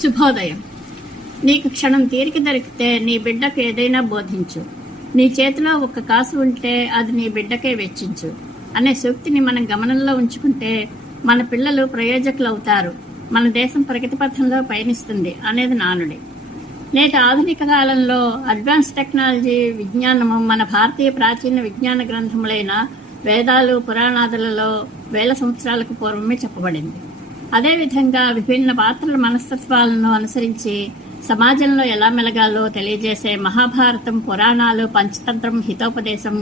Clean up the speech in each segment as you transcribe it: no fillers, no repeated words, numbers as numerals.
శుభోదయం. నీకు క్షణం తీరిక దొరికితే నీ బిడ్డకు ఏదైనా బోధించు. నీ చేతిలో ఒక్క కాసు ఉంటే అది నీ బిడ్డకే వెచ్చించు అనే సూక్తిని మనం గమనంలో ఉంచుకుంటే మన పిల్లలు ప్రయోజకులు అవుతారు, మన దేశం ప్రగతి పథంలో పయనిస్తుంది అనేది నానుడి. నేటి ఆధునిక కాలంలో అడ్వాన్స్ టెక్నాలజీ విజ్ఞానము మన భారతీయ ప్రాచీన విజ్ఞాన గ్రంథములైన వేదాలు పురాణాదులలో వేల సంవత్సరాలకు పూర్వమే చెప్పబడింది. అదేవిధంగా విభిన్న పాత్రల మనస్తత్వాలను అనుసరించి సమాజంలో ఎలా మెలగాలో తెలియజేసే మహాభారతం, పురాణాలు, పంచతంత్రం, హితోపదేశం,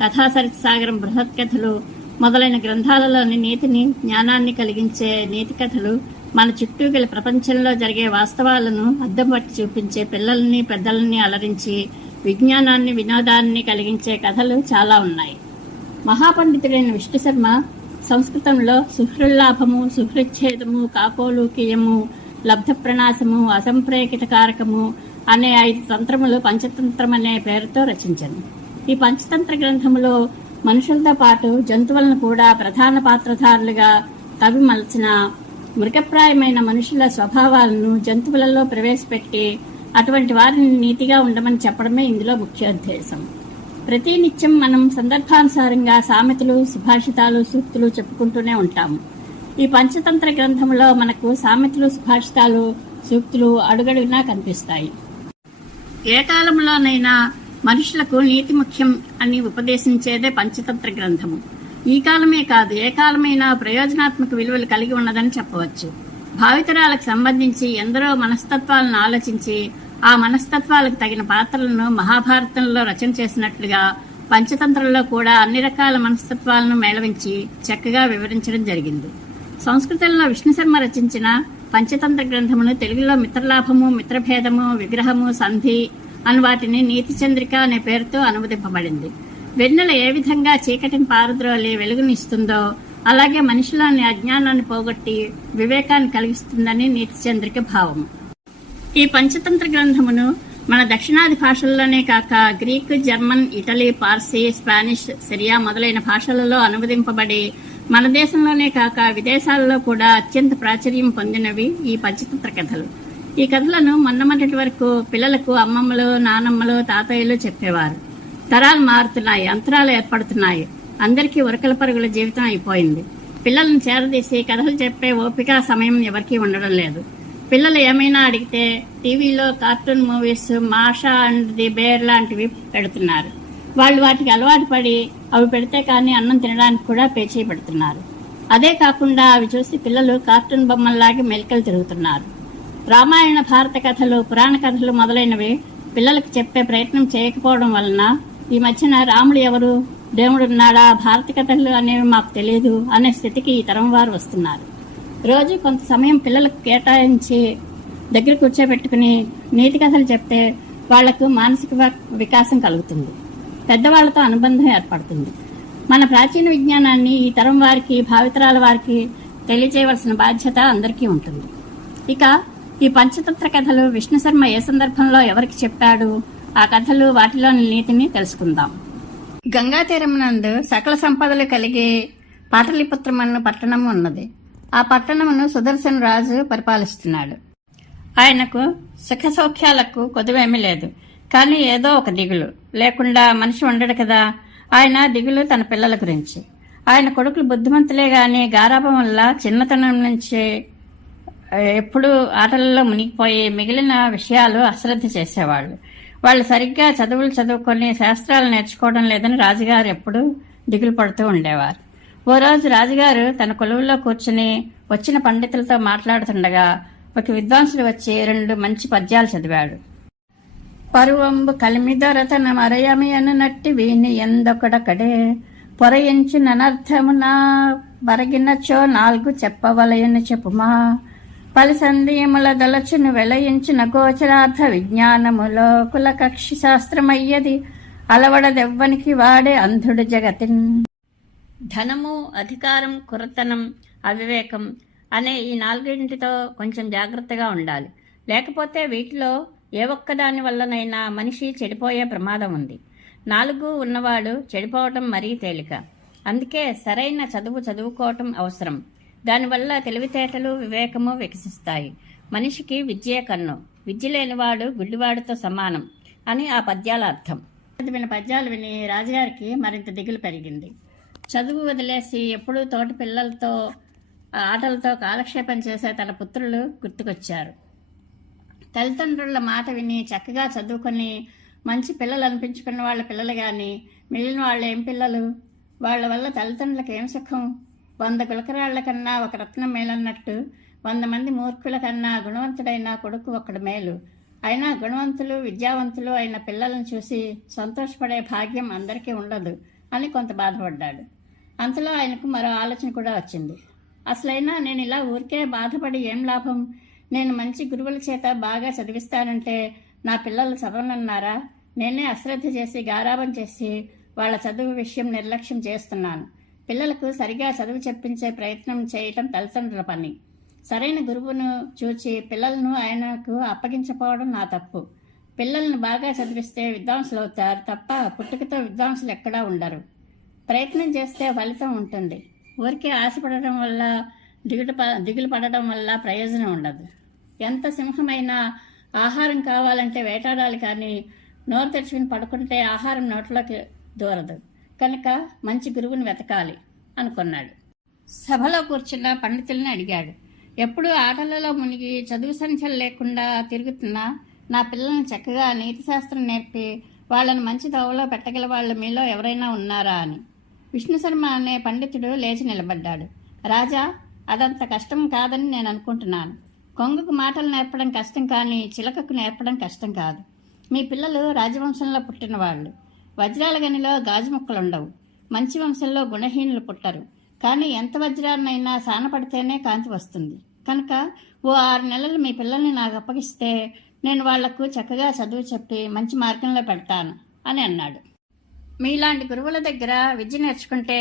కథాసరిత్సాగరం, బృహత్ కథలు మొదలైన గ్రంథాలలోని నీతిని, జ్ఞానాన్ని కలిగించే నీతి కథలు మన చుట్టూ గల ప్రపంచంలో జరిగే వాస్తవాలను అద్దం పట్టి చూపించే పిల్లల్ని, పెద్దల్ని అలరించి విజ్ఞానాన్ని, వినోదాన్ని కలిగించే కథలు చాలా ఉన్నాయి. మహాపండితుడైన విష్ణు శర్మ సంస్కృతంలో సుహృల్లాభము, సుహృచ్ఛేదము, కాకోలూకీయము, లబ్ధ ప్రణాశము, అసంప్రేకిత కారకము అనే 5 తంత్రములు పంచతంత్రం అనే పేరుతో రచించాను. ఈ పంచతంత్ర గ్రంథములో మనుషులతో పాటు జంతువులను కూడా ప్రధాన పాత్రధారులుగా కవి మలచిన మృగప్రాయమైన మనుషుల స్వభావాలను జంతువులలో ప్రవేశపెట్టి అటువంటి వారిని నీతిగా ఉండమని చెప్పడమే ఇందులో ముఖ్యోద్దేశం. ప్రతి నిత్యం మనం సందర్భానుసారంగా సామెతలు, సుభాషితాలు, సూక్తులు చెప్పుకుంటూనే ఉంటాము. ఈ పంచతంత్ర గ్రంథంలో మనకు సామెతలు, సుభాషితాలు, సూక్తులు అడుగడుగునా కనిపిస్తాయి. ఏ కాలంలోనైనా మనుషులకు నీతి ముఖ్యం అని ఉపదేశించేదే పంచతంత్ర గ్రంథము. ఈ కాలమే కాదు, ఏ కాలమైనా ప్రయోజనాత్మక విలువలు కలిగి ఉన్నదని చెప్పవచ్చు. భావితరాలకు సంబంధించి ఎందరో మనస్తత్వాలను ఆలోచించి ఆ మనస్తత్వాలకు తగిన పాత్రలను మహాభారతంలో రచన చేసినట్లుగా పంచతంత్రంలో కూడా అన్ని రకాల మనస్తత్వాలను మేళవించి చక్కగా వివరించడం జరిగింది. సంస్కృతంలో విష్ణు శర్మ రచించిన పంచతంత్ర గ్రంథమును తెలుగులో మిత్రలాభము, మిత్రభేదము, విగ్రహము, సంధి అని వాటిని నీతి చంద్రిక అనే పేరుతో అనువదింపబడింది. వెన్నెల ఏ విధంగా చీకటిని పారద్రోలి వెలుగునిస్తుందో అలాగే మనిషిలోని అజ్ఞానాన్ని పోగొట్టి వివేకాన్ని కలిగిస్తుందని నీతి చంద్రిక భావము. ఈ పంచతంత్ర గ్రంథమును మన దక్షిణాది భాషల్లోనే కాక Greek, German, Italy, Parsi, Spanish, Syria మొదలైన భాషలలో అనువదింపబడి మన దేశంలోనే కాక విదేశాలలో కూడా అత్యంత ప్రాచుర్యం పొందినవి ఈ పంచతంత్ర కథలు. ఈ కథలను మొన్నటి వరకు పిల్లలకు అమ్మమ్మలు, నానమ్మలు, తాతయ్యలు చెప్పేవారు. తరాలు మారుతున్నాయి, అంతరాలు ఏర్పడుతున్నాయి. అందరికీ ఉరకల పరుగుల జీవితం అయిపోయింది. పిల్లలను చేరదీసి కథలు చెప్పే ఓపిక, సమయం ఎవరికీ ఉండడం లేదు. పిల్లలు ఏమైనా అడిగితే టీవీలో cartoon movies, Masha and the bear లాంటివి పెడుతున్నారు. వాళ్ళు వాటికి అలవాటు పడి అవి పెడితే కానీ అన్నం తినడానికి కూడా పేచీ పెడుతున్నారు. అదే కాకుండా అవి చూసి పిల్లలు కార్టూన్ బొమ్మల్లాగే మెలికలు తిరుగుతున్నారు. రామాయణ, భారత కథలు, పురాణ కథలు మొదలైనవి పిల్లలకు చెప్పే ప్రయత్నం చేయకపోవడం వలన ఈ మధ్యన రాముడు ఎవరు, దేవుడున్నాడా, భారత కథలు అనేవి మాకు తెలియదు అనే స్థితికి ఈ తరం వారు వస్తున్నారు. రోజు కొంత సమయం పిల్లలకు కేటాయించి దగ్గర కూర్చోబెట్టుకుని నీతి కథలు చెప్తే వాళ్లకు మానసిక వికాసం కలుగుతుంది, పెద్దవాళ్లతో అనుబంధం ఏర్పడుతుంది. మన ప్రాచీన విజ్ఞానాన్ని ఈ తరం వారికి, భావితరాల వారికి తెలియజేయవలసిన బాధ్యత అందరికీ ఉంటుంది. ఇక ఈ పంచతంత్ర కథలు విష్ణు శర్మ ఏ సందర్భంలో ఎవరికి చెప్పాడు, ఆ కథలు, వాటిలోని నీతిని తెలుసుకుందాం. గంగా తీరమునందు సకల సంపదలు కలిగి పాటలీపుత్రమన్న పట్టణం ఉన్నది. ఆ పట్టణమును సుదర్శన రాజు పరిపాలిస్తున్నాడు. ఆయనకు సుఖ సౌఖ్యాలకు కొదువేమీ లేదు, కానీ ఏదో ఒక దిగులు లేకుండా మనిషి ఉండడు కదా. ఆయన దిగులు తన పిల్లల గురించి. ఆయన కొడుకులు బుద్ధిమంతులే గాని గారాబం వల్ల చిన్నతనం నుంచి ఎప్పుడూ ఆటలలో మునిగిపోయి మిగిలిన విషయాలు అశ్రద్ధ చేసేవాళ్ళు. వాళ్ళు సరిగ్గా చదువులు చదువుకొని శాస్త్రాలు నేర్చుకోవడం లేదని రాజుగారు ఎప్పుడూ దిగులు పడుతూ ఉండేవారు. ఓ రోజు రాజుగారు తన కొలువులో కూర్చుని వచ్చిన పండితులతో మాట్లాడుతుండగా ఒక విద్వాంసుడు వచ్చి 2 మంచి పద్యాలు చదివాడు. పరువంబు కలిమిదొరతన మరయమియను నట్టి వీని ఎందొకడకడే పొరయించు ననర్థమునా బరగినచో 4 చెప్పవలయను చెప్పుమా పలిసంధియముల దలచును వెలయించిన గోచరార్థ విజ్ఞానములో కుల కక్షి శాస్త్రమయ్యది అలవడదెవ్వనికి వాడే అంధుడు జగతిన్. ధనము, అధికారం, కురతనం, అవివేకం అనే ఈ 4 కొంచెం జాగ్రత్తగా ఉండాలి. లేకపోతే వీటిలో ఏ ఒక్కదాని వల్లనైనా మనిషి చెడిపోయే ప్రమాదం ఉంది. 4 ఉన్నవాడు చెడిపోవటం మరీ తేలిక. అందుకే సరైన చదువుకోవటం అవసరం. దానివల్ల తెలివితేటలు, వివేకము వికసిస్తాయి. మనిషికి విద్యే కన్ను, విద్య లేనివాడు గుడ్డివాడితో సమానం అని ఆ పద్యాల అర్థం. చదివిన పద్యాలు విని రాజుగారికి మరింత దిగులు పెరిగింది. చదువు వదిలేసి ఎప్పుడూ తోటి పిల్లలతో ఆటలతో కాలక్షేపం చేసే తన పుత్రులు గుర్తుకొచ్చారు. తల్లిదండ్రుల మాట విని చక్కగా చదువుకొని మంచి పిల్లలు అనిపించుకున్న వాళ్ళ పిల్లలు కానీ మిగిలిన వాళ్ళు ఏం పిల్లలు? వాళ్ళ వల్ల తల్లిదండ్రులకు ఏం సుఖం? 100 గులకరాళ్ల కన్నా ఒక రత్నం మేలన్నట్టు 100 మంది మూర్ఖుల కన్నా గుణవంతుడైన కొడుకు ఒక్కడు మేలు. అయినా గుణవంతులు విద్యావంతులు అయిన పిల్లలను చూసి సంతోషపడే భాగ్యం అందరికీ ఉండదు అని కొంత బాధపడ్డాడు. అంతలో ఆయనకు మరో ఆలోచన కూడా వచ్చింది. అసలైనా నేను ఇలా ఊరికే బాధపడి ఏం లాభం? నేను మంచి గురువుల చేత బాగా చదివిస్తానంటే నా పిల్లలు చదవనన్నారా? నేనే అశ్రద్ధ చేసి గారాబం చేసి వాళ్ళ చదువు విషయం నిర్లక్ష్యం చేస్తున్నాను. పిల్లలకు సరిగా చదువు చెప్పించే ప్రయత్నం చేయటం తల్లిదండ్రుల పని. సరైన గురువును చూచి పిల్లలను ఆయనకు అప్పగించకపోవడం నా తప్పు. పిల్లలను బాగా చదివిస్తే విద్వాంసులు అవుతారు తప్ప పుట్టుకతో విద్వాంసులు ఎక్కడా ఉండరు. ప్రయత్నం చేస్తే ఫలితం ఉంటుంది. ఊరికే ఆశపడటం వల్ల దిగులు పడటం వల్ల ప్రయోజనం ఉండదు. ఎంత సింహమైనా ఆహారం కావాలంటే వేటాడాలి, కానీ నోరు తెరుచుకుని పడుకుంటే ఆహారం నోట్లోకి దూరదు. కనుక మంచి గురువుని వెతకాలి అనుకున్నాడు. సభలో కూర్చున్న పండితుల్ని అడిగాడు. ఎప్పుడూ ఆటలలో మునిగి చదువు సంఖ్యలు లేకుండా తిరుగుతున్నా నా పిల్లల్ని చక్కగా నీతిశాస్త్రం నేర్పి వాళ్ళని మంచి దోవలో పెట్టగల వాళ్ళు మీలో ఎవరైనా ఉన్నారా అని. విష్ణుశర్మ అనే పండితుడు లేచి నిలబడ్డాడు. రాజా, అదంత కష్టం కాదని నేను అనుకుంటున్నాను. కొంగకు మాటలు నేర్పడం కష్టం, కానీ చిలకకు నేర్పడం కష్టం కాదు. మీ పిల్లలు రాజవంశంలో పుట్టిన వాళ్ళు. వజ్రాల గనిలో గాజు ముక్కలుండవు. మంచి వంశంలో గుణహీనులు పుట్టరు. కానీ ఎంత వజ్రాన్నైనా సానపడితేనే కాంతి వస్తుంది. కనుక ఓ 6 నెలలు మీ పిల్లల్ని నాకు అప్పగిస్తే నేను వాళ్లకు చక్కగా చదువు చెప్పి మంచి మార్గంలో పెడతాను అని అన్నాడు. మీలాంటి గురువుల దగ్గర విద్య నేర్చుకుంటే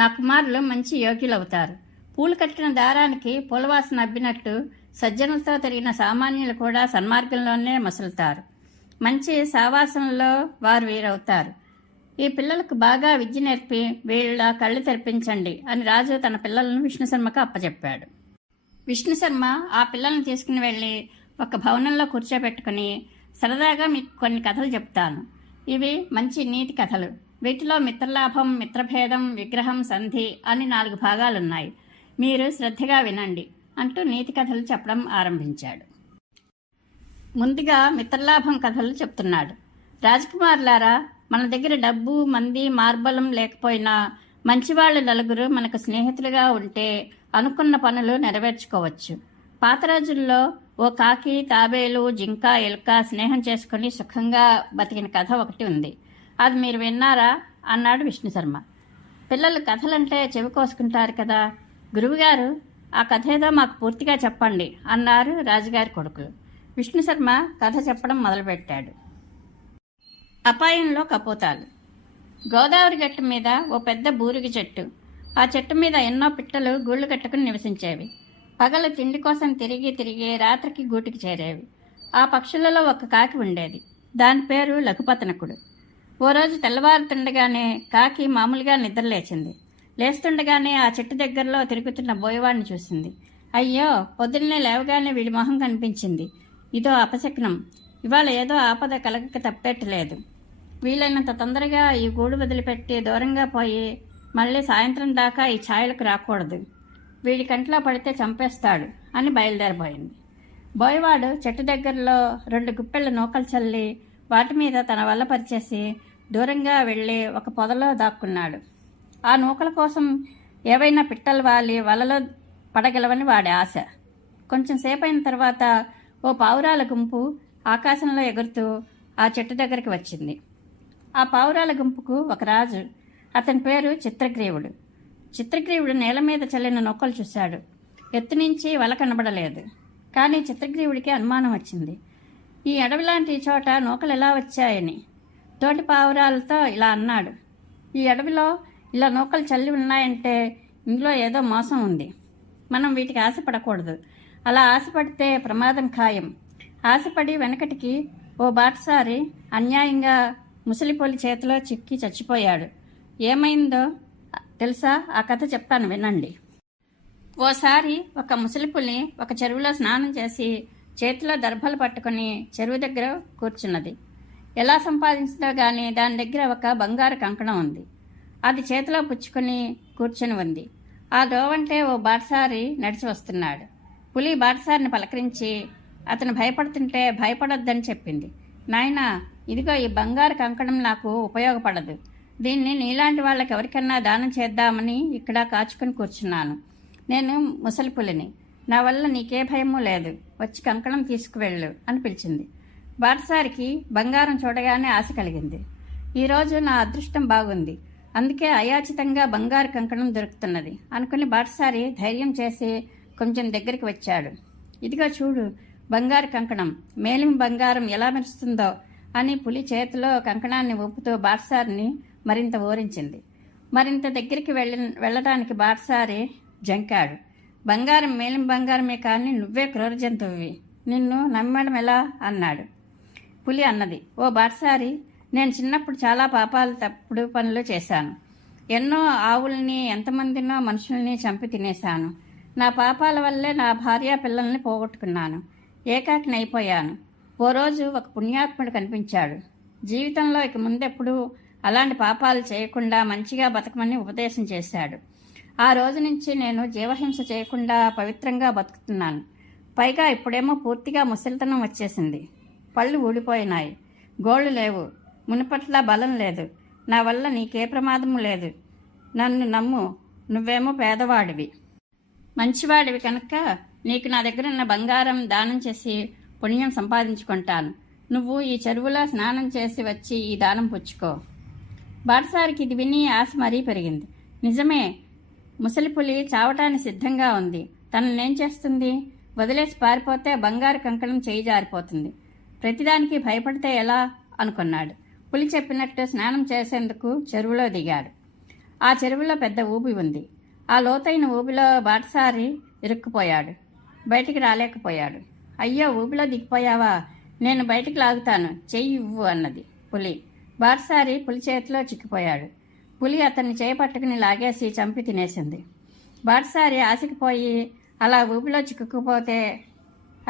నా కుమారులు మంచి యోగ్యులవుతారు. పూలు కట్టిన దారానికి పూలవాసన అబ్బినట్టు సజ్జనులతో తిరిగిన సామాన్యులు కూడా సన్మార్గంలోనే మసులుతారు. మంచి సావాసంలో వారు వీరవుతారు. ఈ పిల్లలకు బాగా విద్య నేర్పి వీళ్ళ కళ్ళు తెరిపించండి అని రాజు తన పిల్లలను విష్ణుశర్మకు అప్పచెప్పాడు. విష్ణుశర్మ ఆ పిల్లల్ని తీసుకుని వెళ్ళి ఒక భవనంలో కూర్చోబెట్టుకుని, సరదాగా మీకు కొన్ని కథలు చెప్తాను. ఇవి మంచి నీతి కథలు. వీటిలో మిత్రలాభం, మిత్రభేదం, విగ్రహం, సంధి అని 4 భాగాలున్నాయి. మీరు శ్రద్ధగా వినండి అంటూ నీతి కథలు చెప్పడం ఆరంభించాడు. ముందుగా మిత్రలాభం కథలు చెప్తున్నాడు. రాజకుమారులారా, మన దగ్గర డబ్బు, మంది, మార్బలం లేకపోయినా మంచివాళ్ళు 4 మనకు స్నేహితులుగా ఉంటే అనుకున్న పనులు నెరవేర్చుకోవచ్చు. పాత రోజుల్లో ఓ కాకి, తాబేలు, జింక, ఎలుక స్నేహం చేసుకుని సుఖంగా బతికిన కథ ఒకటి ఉంది. అది మీరు విన్నారా అన్నాడు విష్ణుశర్మ. పిల్లలు కథలంటే చెవి కోసుకుంటారు కదా, గురువుగారు ఆ కథ ఏదో మాకు పూర్తిగా చెప్పండి అన్నారు రాజుగారి కొడుకులు. విష్ణుశర్మ కథ చెప్పడం మొదలుపెట్టాడు. అపాయంలో కపోతాలు. గోదావరి గట్టు మీద ఓ పెద్ద బూరుగి చెట్టు. ఆ చెట్టు మీద ఎన్నో పిట్టలు గూళ్ళు కట్టుకుని నివసించేవి. పగలు తిండి కోసం తిరిగి తిరిగి రాత్రికి గూటికి చేరేవి. ఆ పక్షులలో ఒక కాకి ఉండేది. దాని పేరు లఘుపతనకుడు. ఓ రోజు తెల్లవారుతుండగానే కాకి మామూలుగా నిద్రలేచింది. లేస్తుండగానే ఆ చెట్టు దగ్గరలో తిరుగుతున్న బోయవాడిని చూసింది. అయ్యో, పొద్దున్నే లేవగానే వీడి మొహం కనిపించింది. ఇదో అపశకునం. ఇవాళ ఏదో ఆపద కలగక తప్పేట్టలేదు. వీలైనంత తొందరగా ఈ గూడు వదిలిపెట్టి దూరంగా పోయి మళ్ళీ సాయంత్రం దాకా ఈ ఛాయలకు రాకూడదు. వీడి కంట్లో పడితే చంపేస్తాడు అని బయలుదేరబోయింది. బోయవాడు చెట్టు దగ్గరలో 2 గుప్పెళ్ళ నూకలు చల్లి వాటి మీద తన వల్ల పరిచేసి దూరంగా వెళ్ళి ఒక పొదలో దాక్కున్నాడు. ఆ నూకల కోసం ఏవైనా పిట్టలు వాలి వలలో పడగలవని వాడి ఆశ. కొంచెం సేపైన తర్వాత ఓ పావురాల గుంపు ఆకాశంలో ఎగురుతూ ఆ చెట్టు దగ్గరికి వచ్చింది. ఆ పావురాల గుంపుకు ఒక రాజు. అతని పేరు చిత్రగ్రీవుడు. చిత్రగ్రీవుడు నేల మీద చల్లిన నూకలు చూశాడు. ఎత్తు నుంచి వల కనబడలేదు. కానీ చిత్రగ్రీవుడికి అనుమానం వచ్చింది. ఈ అడవిలాంటి చోట నూకలు ఎలా వచ్చాయని. తోటి పావురాలతో ఇలా అన్నాడు. ఈ అడవిలో ఇలా నూకలు చల్లి ఉన్నాయంటే ఇందులో ఏదో మోసం ఉంది. మనం వీటికి ఆశపడకూడదు. అలా ఆశపడితే ప్రమాదం ఖాయం. ఆశపడి వెనకటికి ఓ బాటసారి అన్యాయంగా ముసలిపోలి చేతిలో చిక్కి చచ్చిపోయాడు. ఏమైందో తెలుసా? ఆ కథ చెప్తాను వినండి. ఓసారి ఒక ముసలిపులి ఒక చెరువులో స్నానం చేసి చేతిలో దర్భలు పట్టుకుని చెరువు దగ్గర కూర్చున్నది. ఎలా సంపాదించిందో గాని దాని దగ్గర ఒక బంగారు కంకణం ఉంది. అది చేతిలో పుచ్చుకొని కూర్చుని ఉంది. ఆ దోవంటే ఓ బాటసారి నడిచి వస్తున్నాడు. పులి బాటసారిని పలకరించి అతను భయపడుతుంటే భయపడొద్దని చెప్పింది. నాయనా, ఇదిగో ఈ బంగారు కంకణం నాకు ఉపయోగపడదు. దీన్ని నీలాంటి వాళ్ళకి ఎవరికన్నా దానం చేద్దామని ఇక్కడ కాచుకొని కూర్చున్నాను. నేను ముసలి పులిని. నా వల్ల నీకే భయమూ లేదు. వచ్చి కంకణం తీసుకువెళ్ళు అని పిలిచింది. బాటసారికి బంగారం చూడగానే ఆశ కలిగింది. ఈరోజు నా అదృష్టం బాగుంది, అందుకే అయాచితంగా బంగారు కంకణం దొరుకుతున్నది అనుకుని బాటసారి ధైర్యం చేసి కొంచెం దగ్గరికి వచ్చాడు. ఇదిగో చూడు బంగారు కంకణం, మేలిమి బంగారం ఎలా మెరుస్తుందో అని పులి చేతిలో కంకణాన్ని ఊపుతూ బాటసారిని మరింత ఊరించింది. మరింత దగ్గరికి వెళ్ళటానికి బాటసారి జంకాడు. బంగారం మేలిమి బంగారమే కానీ నువ్వే క్రూర జంతువువి, నిన్ను నమ్మడం ఎలా అన్నాడు. పులి అన్నది, ఓ బాటసారి, నేను చిన్నప్పుడు చాలా పాపాలు తప్పుడు పనులు చేశాను. ఎన్నో ఆవుల్ని ఎంతమందినో మనుషుల్ని చంపి తినేశాను. నా పాపాల వల్లే నా భార్య పిల్లల్ని పోగొట్టుకున్నాను. ఏకాకిని అయిపోయాను. ఓ రోజు ఒక పుణ్యాత్ముడు కనిపించాడు. జీవితంలో ఇక ముందెప్పుడు అలాంటి పాపాలు చేయకుండా మంచిగా బతకమని ఉపదేశం చేశాడు. ఆ రోజు నుంచి నేను జీవహింస చేయకుండా పవిత్రంగా బతుకుతున్నాను. పైగా ఇప్పుడేమో పూర్తిగా ముసలితనం వచ్చేసింది. పళ్ళు ఊడిపోయినాయి, గోళ్ళు లేవు, మునుపట్ల బలం లేదు. నా వల్ల నీకే ప్రమాదము లేదు. నన్ను నమ్ము, నువ్వేమో పేదవాడివి. మంచివాడివి కనుక నీకు నా దగ్గరున్న బంగారం దానం చేసి పుణ్యం సంపాదించుకుంటాను. నువ్వు ఈ చెరువులో స్నానం చేసి వచ్చి ఈ దానం పుచ్చుకో. బాటసారికి ఇది విని ఆశ మరీ పెరిగింది. నిజమే, ముసలిపులి చావటానికి సిద్ధంగా ఉంది. తననేం చేస్తుంది? వదిలేసి పారిపోతే బంగారు కంకణం చేయి జారిపోతుంది. ప్రతిదానికి భయపడితే ఎలా అనుకున్నాడు. పులి చెప్పినట్టు స్నానం చేసేందుకు చెరువులో దిగాడు. ఆ చెరువులో పెద్ద ఊబి ఉంది. ఆ లోతైన ఊబిలో బాటసారి ఇరుక్కుపోయాడు. బయటికి రాలేకపోయాడు. అయ్యో, ఊబిలో దిగిపోయావా? నేను బయటికి లాగుతాను, చెయ్యి ఇవ్వు అన్నది పులి. బాటసారి పులి చేతిలో చిక్కిపోయాడు. పులి అతన్ని చేపట్టుకుని లాగేసి చంపి తినేసింది. బాటసారి ఆశకిపోయి అలా ఊబిలో చిక్కుకుపోతే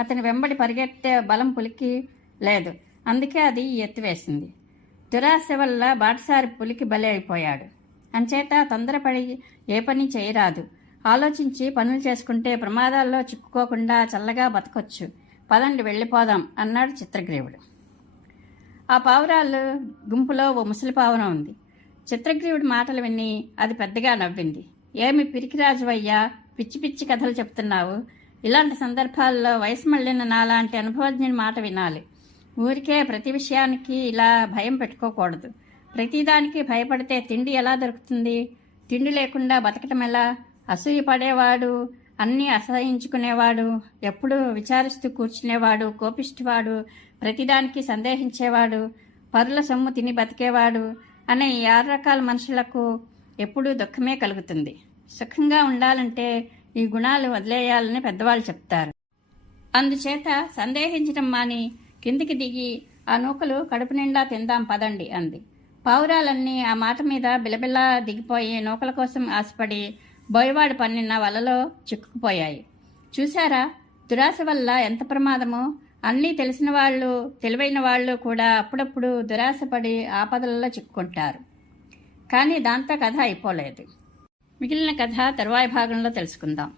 అతని వెంబడి పరిగెత్తే బలం పులికి లేదు. అందుకే అది ఎత్తివేసింది. దురాశ వల్ల బాటసారి పులికి బలి అయిపోయాడు. అంచేత తొందరపడి ఏ పని చేయరాదు. ఆలోచించి పనులు చేసుకుంటే ప్రమాదాల్లో చిక్కుకోకుండా చల్లగా బతకొచ్చు. పదండి వెళ్ళిపోదాం అన్నాడు చిత్రగ్రీవుడు. ఆ పావురాలు గుంపులో ఓ ముసలి పావురం ఉంది. చిత్రగ్రీవుడి మాటలు విని అది పెద్దగా నవ్వింది. ఏమి పిరికిరాజువయ్యా, పిచ్చి పిచ్చి కథలు చెప్తున్నావు? ఇలాంటి సందర్భాల్లో వయసు మళ్ళిన నాలాంటి అనుభవజ్ఞుని మాట వినాలి. ఊరికే ప్రతి విషయానికి ఇలా భయం పెట్టుకోకూడదు. ప్రతిదానికి భయపడితే తిండి ఎలా దొరుకుతుంది? తిండి లేకుండా బతకటం ఎలా? అసూయ పడేవాడు, అన్నీ అసహించుకునేవాడు, ఎప్పుడూ విచారిస్తూ కూర్చునేవాడు, కోపిష్టివాడు, ప్రతిదానికి సందేహించేవాడు, పరుల సొమ్ము తిని బతికేవాడు అనే ఈ 6 రకాల మనుషులకు ఎప్పుడూ దుఃఖమే కలుగుతుంది. సుఖంగా ఉండాలంటే ఈ గుణాలు వదిలేయాలని పెద్దవాళ్ళు చెప్తారు. అందుచేత సందేహించడం మాని కిందికి దిగి ఆ నూకలు కడుపు నిండా తిందాం పదండి అంది. పావురాలన్నీ ఆ మాట మీద బిలబిలా దిగిపోయి నూకల కోసం ఆశపడి బోయవాడు పన్నిన వలలో చిక్కుకుపోయాయి. చూశారా, దురాశ వల్ల ఎంత ప్రమాదమో! అన్నీ తెలిసిన వాళ్ళు, తెలివైన వాళ్ళు కూడా అప్పుడప్పుడు దురాశపడి ఆపదలలో చిక్కుకుంటారు. కానీ దాంతో కథ అయిపోలేదు. మిగిలిన కథ తరువాయి భాగంలో తెలుసుకుందాం.